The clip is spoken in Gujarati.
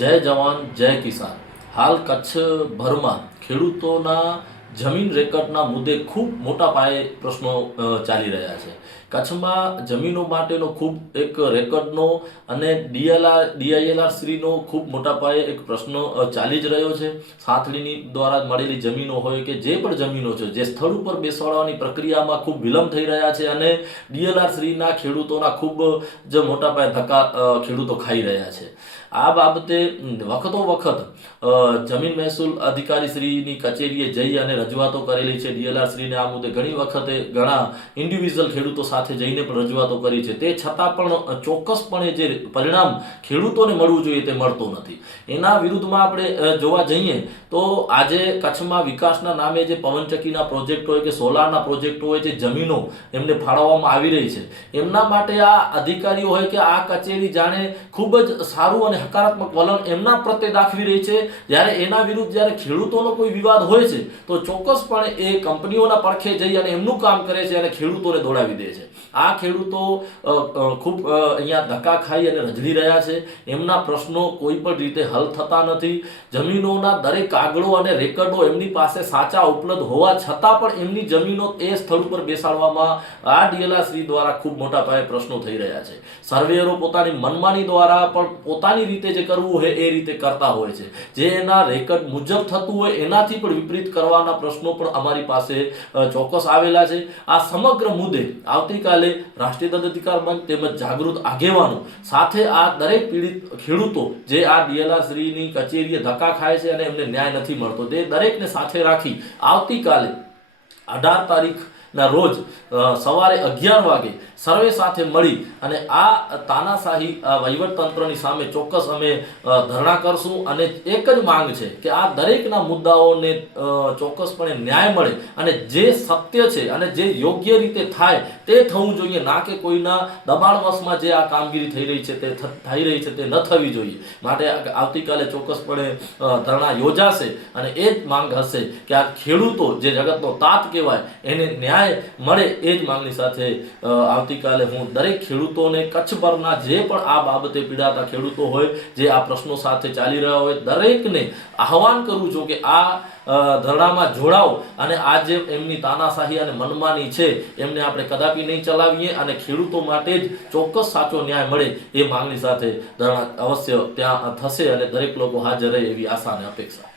જય જવાન, જય કિસાન. હાલ કચ્છ ભરમાં ખેડૂતોના જમીન રેકર્ડના મુદ્દે ખૂબ મોટા પાયે પ્રશ્નો ચાલી રહ્યા છે. કચ્છમાં જમીનો માટેનો ખૂબ એક રેકર્ડનો અને ડીએલઆર, ડીઆઈએલઆર શ્રીનો ખૂબ મોટા પાયે એક પ્રશ્ન ચાલી જ રહ્યો છે. સાથળીની દ્વારા મળેલી જમીનો હોય કે જે પણ જમીનો છે, જે સ્થળ ઉપર બેસાડવાની પ્રક્રિયામાં ખૂબ વિલંબ થઈ રહ્યા છે અને ડીએલઆર શ્રીના ખેડૂતોના ખૂબ જ મોટા પાયે ધક્કા ખેડૂતો ખાઈ રહ્યા છે. આ બાબતે વખતો વખત જમીન મહેસૂલ અધિકારી શ્રીની કચેરીએ જઈ અને રજૂઆતો કરેલી છે. ડીએલઆર શ્રીને આ મુદ્દે ઘણી વખતે ઘણા ઇન્ડિવિઝ્યુઅલ ખેડૂતો સાથે જઈને પણ રજૂઆતો કરી છે. તે છતાં પણ ચોક્કસપણે જે પરિણામ ખેડૂતોને મળવું જોઈએ તે મળતું નથી. એના વિરુદ્ધમાં આપણે જોવા જઈએ તો આજે કચ્છમાં વિકાસના નામે જે પવનચક્કીના પ્રોજેક્ટ હોય કે સોલારના પ્રોજેક્ટ હોય જે જમીનો એમને ફાળવવામાં આવી રહી છે. એમના માટે આ અધિકારીઓ હોય કે આ કચેરી જાણે ખૂબ જ સારું અને હકારાત્મક વલણ એમના પ્રત્યે દાખવી રહી છે. જ્યારે એના વિરુદ્ધ જ્યારે ખેડૂતોનો કોઈ વિવાદ હોય છે, તો ચોક્કસપણે એ કંપનીઓના પડખે જઈ અને એમનું કામ કરે છે અને ખેડૂતોને દોડાવી દે છે. આ ખેડૂતો ખૂબ અહીંયા ધક્કા ખાઈ અને રજડી રહ્યા છે. એમના પ્રશ્નો કોઈ પણ રીતે હલ થતા નથી. જમીનોના દરેક કાગળો અને રેકર્ડો એમની પાસે સાચા ઉપલબ્ધ હોવા છતાં પણ એમની જમીનો એ સ્થળ ઉપર બેસાડવામાં આ ડીએલઆરસી દ્વારા ખૂબ મોટા પાયે પ્રશ્નો થઈ રહ્યા છે. સર્વેયરો પોતાની મનમાની દ્વારા પણ પોતાની રીતે જે કરવું હોય એ રીતે કરતા હોય છે. જે એના રેકર્ડ મુજબ થતું હોય એનાથી પણ વિપરીત કરવાના પ્રશ્નો પણ અમારી પાસે ચોક્કસ આવેલા છે. આ સમગ્ર મુદ્દે આવતીકાલે રાષ્ટ્રીય દંડ મંચ તેમજ જાગૃત આગેવાનો સાથે આ દરેક પીડિત ખેડૂતો જે આ ડીએલઆરશ્રીની કચેરીએ ધક્કા ખાય છે અને એમને ન્યાય નથી મળતો તે દરેકને સાથે રાખી આવતીકાલે અઢાર તારીખના રોજ સવારે અગિયાર વાગે સર્વે સાથે મળી અને આ તાનાશાહી વહીવટતંત્રની સામે ચોક્કસ અમે ધરણા કરશું અને એક જ માંગ છે કે આ દરેકના મુદ્દાઓને ચોક્કસપણે ન્યાય મળે અને જે સત્ય છે અને જે યોગ્ય રીતે થાય તે થવું જોઈએ, ના કે કોઈના દબાણવશમાં જે આ કામગીરી થઈ રહી છે તે થઈ રહી છે તે ન થવી જોઈએ. માટે આવતીકાલે ચોક્કસપણે ધરણા યોજાશે અને એ જ માંગ હશે કે આ ખેડૂતો જે જગતનો તાત કહેવાય એને ન્યાય મળે એ જ માંગણી સાથે આવતીકાલે હું દરેક ખેડૂતોને કચ્છભરના જે પણ આ બાબતે પીડાતા ખેડૂતો હોય, જે આ પ્રશ્નો સાથે ચાલી રહ્યા હોય, દરેકને આહવાન કરું છું કે આ ધરણામાં જોડાઓ અને આ જે એમની તાનાશાહી અને મનમાની છે, એમને આપણે કદાપી નહીં ચલાવીએ અને ખેડૂતો માટે જ ચોક્કસ સાચો ન્યાય મળે એ માંગણી સાથે ધરણા અવશ્ય ત્યાં થશે અને દરેક લોકો હાજર રહે એવી આશા અને અપેક્ષા.